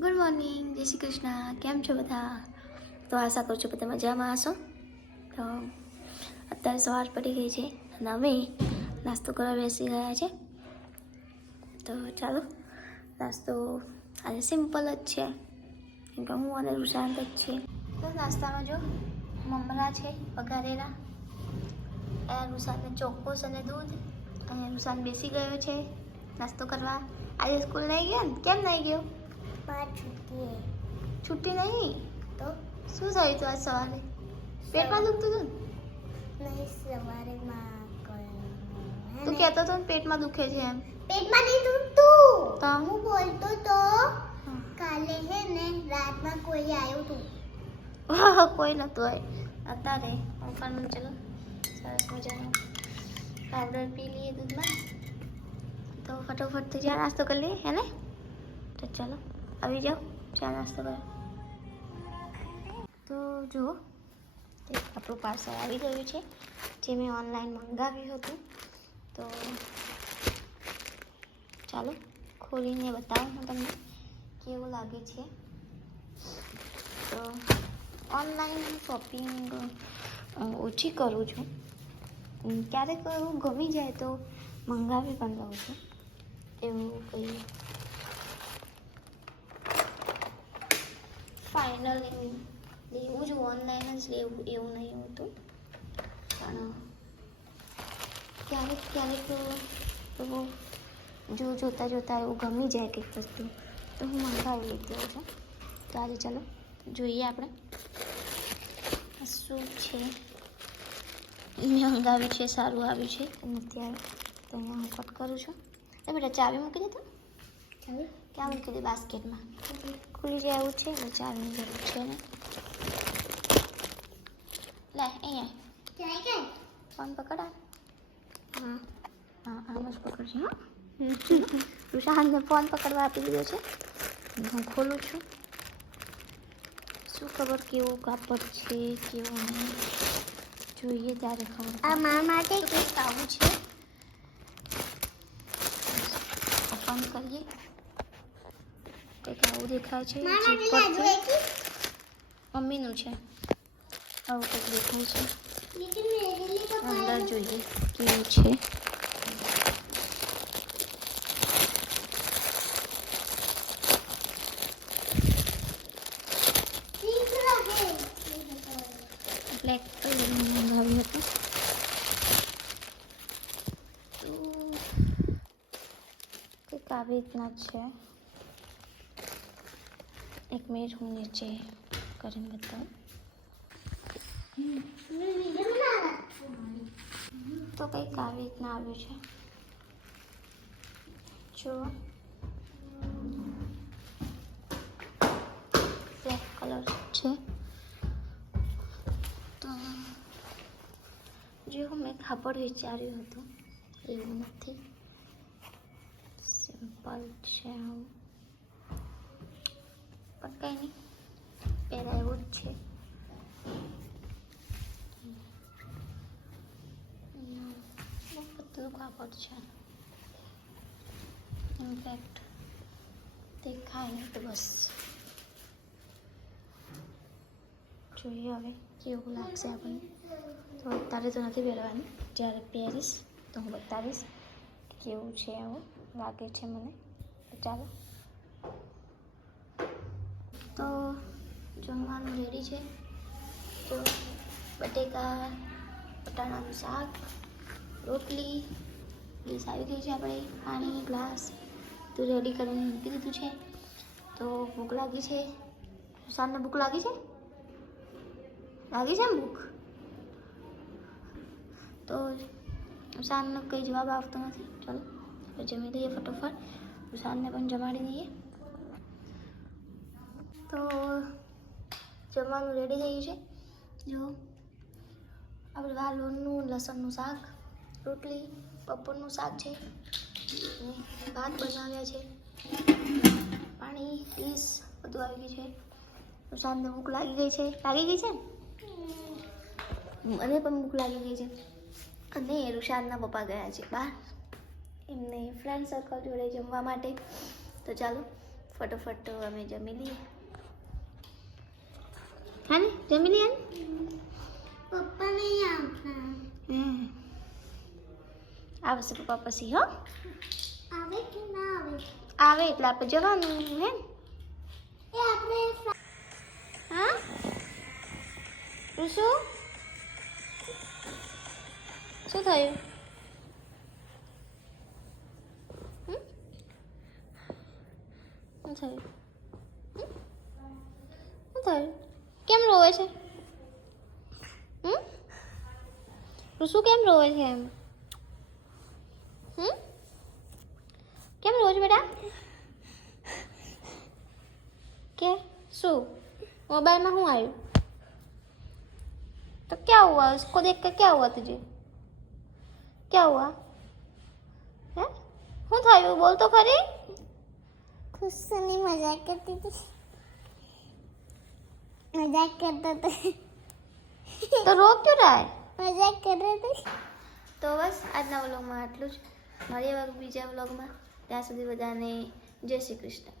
Good morning જય શ્રી કૃષ્ણ. કેમ છો બધા? તો આશા કરું છું બધા મજામાં હશો? તો અત્યારે સવાર પડી ગઈ છે અને અમે નાસ્તો કરવા બેસી ગયા છે. તો ચાલો, નાસ્તો આજે સિમ્પલ જ છે. કેમ કે હું અને રૂશાંત જ છે તો નાસ્તામાં જો મમરા છે, વઘારેલા. અહીંયા રૂશાંતને ચોક્કસ અને દૂધ. અહીંયા રૂશાંત બેસી ગયો છે નાસ્તો કરવા. આજે સ્કૂલ નહીં ગયા ને? કેમ નહીં ગયો? પાંચ છૂટીએ છુટ્ટી નહીં તો શું થયું તું આજ સવારે પેટમાં દુખતું હતું ને? નહીં સવારે માં કયું તું કહેતો હતો ને પેટમાં દુખે છે એમ પેટમાં નહીં દુખતું તો? હું બોલતો તો કાલે હે ને રાતમાં કોઈ આવ્યું તું વાહ, કોઈ નતું હોય અત્યારે પપ્પાનું ચલો સરસ મજાનો પાવડર પી લઈએ દૂધમાં તો ફટોફટ તો ચા નાસ્તો કરી લઈએ હે ને તો ચલો આવી જાઓ, ચા નાસ્તો કરો. તો જુઓ આપણું પાર્સલ આવી ગયું છે, જે મેં ઓનલાઈન મંગાવ્યું હતું. તો ચાલો, ખોલીને બતાવું હું તમને કેવું લાગે છે. તો ઓનલાઈન શોપિંગ ઓછી કરું છું. ક્યારેક એવું ગમી જાય તો મંગાવી પણ લઉં છું. એવું કંઈ ફાઇનલ લેવું જ ઓનલાઈન જ લેવું, એવું નહીં હોતું. પણ, ક્યારેક ક્યારેક એવું જો, જોતાં જોતાં એવું ગમી જાય કંઈક વસ્તુ, તો હું મંગાવી લેતી હોઉં છું. તો આજે ચાલો, જોઈએ આપણે શું છે. મંગાવ્યું છે, સારું આવ્યું છે. નથી તો અહીંયા હું કટ કરું છું. એ બેટા, ચાવી મૂકી દે તો. ચાલો ક્યાં મૂકી દે બાસ્કેટમાં? ખુલી જાય એવું છે એટલે ચાર મિનિટ છે ને. લે અહીંયા. ફોન પકડ. હા. હા આમ જ પકડશે હા. રુશાનને ફોન પકડવા આપી દીધો છે. હું ખોલું છું. શું ખબર કેવું કાપડ છે કેવું નહીં. જોઈએ ત્યારે ખબર આ મા માટે કંઈક આવું છે. ફોન કરીએ. દેખાય છે મમ્મીનું છે. આવું કંઈક દેખાય છે. અંદર જોઈએ કેવું છે. બ્લેક કલર મંગાવ્યું હતું. કાવ્ય રીતના છે. એક મિનિટ હું નીચે કરીને બતાવું તો કંઈક આવી રીતના આવ્યું છે જો બ્લેક કલર છે તો જે મેં કાપડ વિચાર્યું હતું એવું નથી સિમ્પલ છે આવું પણ કંઈ નહીં. એવું જ છે. બહુ પતલું કાપડ છે ઇનફેક્ટ દેખાય નહીં તો બસ. જોઈએ હવે કેવું લાગશે આપણને. તો અત્યારે તો નથી પહેરવાની. જ્યારે પહેરીશ તો હું બતાવીશ કેવું છે એવું લાગે છે મને. ચાલો. તો જમવાનું રેડી છે. તો બટેકા, બટાણાનું શાક, રોટલી ગેસ આવી ગઈ છે આપણે. પાણી, ગ્લાસ તો રેડી કરીને મૂકી દીધું છે. તો ભૂખ લાગી છે. સાંજને ભૂખ લાગી છે? લાગી છે ભૂખ? તો સાંજનો કંઈ જવાબ આવતો નથી. ચાલો જમી દઈએ ફટોફટ. સાંજને પણ જમાડી દઈએ. તો જમવાનું રેડી થઈ ગયું છે. જો, આપણે વાલોનું લસણનું શાક, રોટલી, બપોરનું શાક છે. ભાત બનાવ્યા છે. પાણી, ડીશ બધું આવી ગયું છે. શાનને ભૂખ લાગી ગઈ છે. લાગી ગઈ છે? મને પણ ભૂખ લાગી ગઈ છે. અને રુશાનના પપ્પા ગયા છે બહાર. એમને ફ્રેન્ડ સર્કલ જોડે જમવા માટે. તો ચાલો, ફટોફટ અમે જમી લઈએ. હા ને જમી ને પપ્પા નહીં આવતા. આવશે પપ્પા પછી હો આવે કે ના આવે આવે એટલે આપણે જવાનું હે એ આપણે હા ઋષુ શું થયું? શું થયું? શું થયું કેમ રોવે છે હમ ઋષુ કેમ રોવે છે એમ હમ કેમ રોવે છે બેટા કે શું मोबाइल में हूँ आयु तो क्या हुआ उसको देख कर क्या हुआ तुझे क्या हुआ है હું થયું બોલ તો ખરી ખુશની મજાક કરતી હતી કરતો હતો તો રો ક્યું રહા હે મજાક કરતો હતો તો બસ આજના વ્લોગમાં આટલું જ મળીએ બીજા વ્લોગમાં ત્યાં સુધી બધાને જય શ્રી કૃષ્ણ